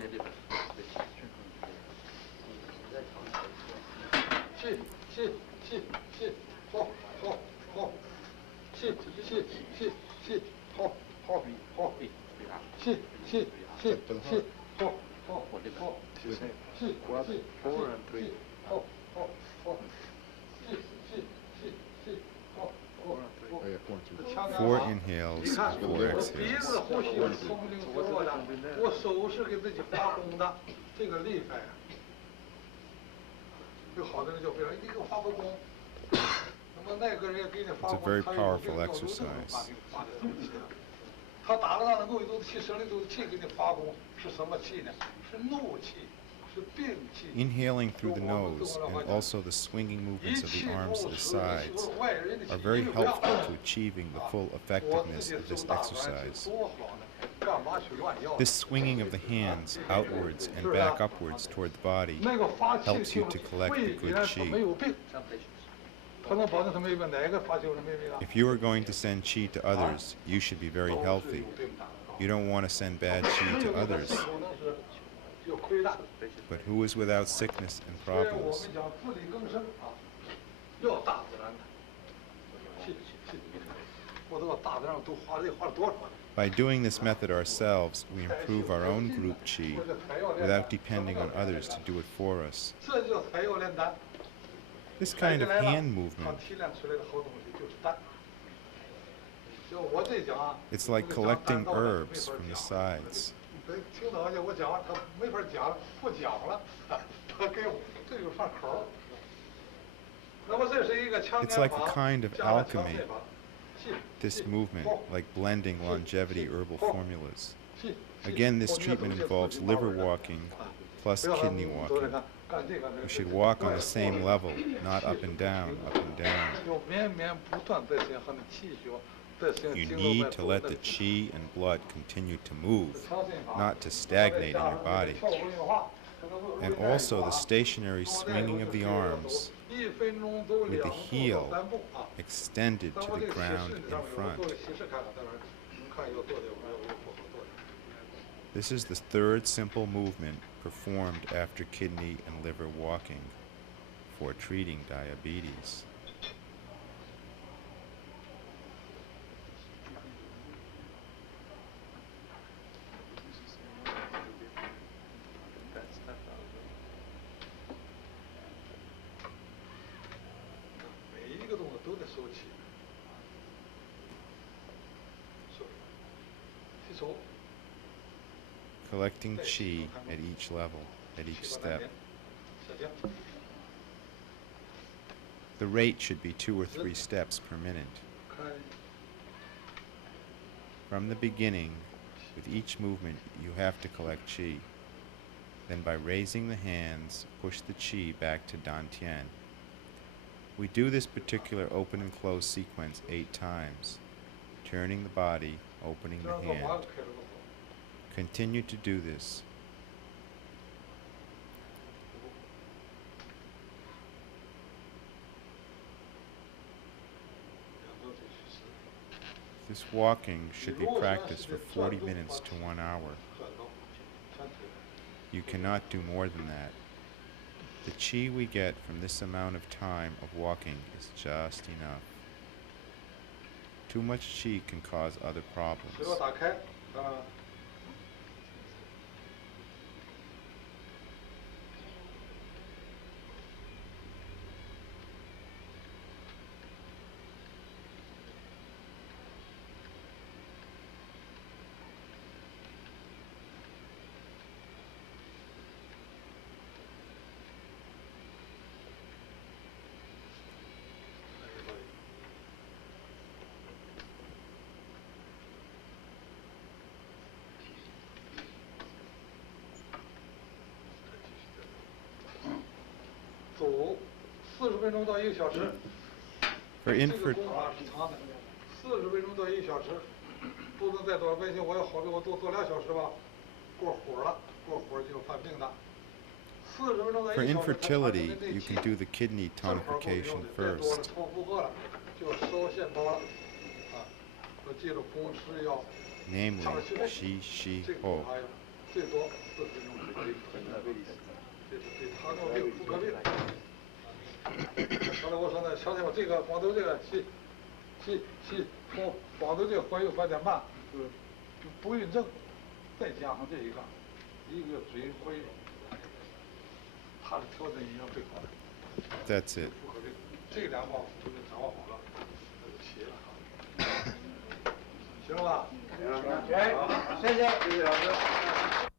Four inhales and 4 exhales. 呼吸松灵不弱的，我手是给自己发功的，这个厉害。有好的人就非常，你给我发个功，那么那个人也给你发 It's a 功， very 他有 powerful 病 exercise. 他打了他能够有气，生里头的气给你发功，是什么气呢？是怒气，是病气。 Inhaling through the nose and also the swinging movements of the arms to the sides are very helpful to achieving the full effectiveness of this exercise. This swinging of the hands outwards and back upwards toward the body helps you to collect the good qi. If you are going to send qi to others, you should be very healthy. You don't want to send bad qi to others. But who is without sickness and problems? 我这个大字上都画了，这画了多少呢？ By doing this method ourselves, we improve our own group chi without depending on others to do it for us. 这就才要炼丹。 This kind of hand movement, 提炼出来的好东西就是丹。就我这讲啊， it's like collecting herbs from the sides. 听到我讲，他没法讲，不讲了，他给我这就上口儿。那么这是一个强 It's 奸 like a 法， kind of 加了强 alchemy, 配法。 this movement, like blending longevity herbal formulas. 细 Again, this treatment involves liver walking plus kidney walking. We should walk on the same level, not up and down, up and down. 要绵绵不断在身上的气血，在身 You 经 need 络 to let the qi and blood continue to move, not to stagnate in your body. And also the stationary swinging of the arms with the heel extended to the ground in front. This is the third simple movement performed after kidney and liver walking for treating diabetes. Collecting qi at each level, at each step. The rate should be 2 or 3 steps per minute. From the beginning, with each movement, you have to collect qi. Then by raising the hands, push the qi back to dantian. We do this particular open and close sequence 8 times, turning the body, opening the hand. Continue to do this. This walking should be practiced for 40 minutes to 1 hour. You cannot do more than that. The qi we get from this amount of time of walking is just enough. Too much qi can cause other problems. For infant 40分钟到1小时，不能再多。为什么我要好比我多做2小时吧，过火了，过火就犯病的。40分钟到1 For 小时。 infertility, you can do the kidney tonification first. 超负荷了，就烧现包了。啊，我记住公吃药。 Namely, Shi Shi Ho. 最多40分钟就可以。这是对糖尿病、妇科病。刚才我说呢，想想这个广州这个从广州这个怀孕发展慢，就是不孕症，再加上这一个嘴怀孕，他的条件已经最好了。 That's it. 妇科病，这2帮都给掌握好了，那就齐了。行了吧？行，好，谢谢，谢谢老师。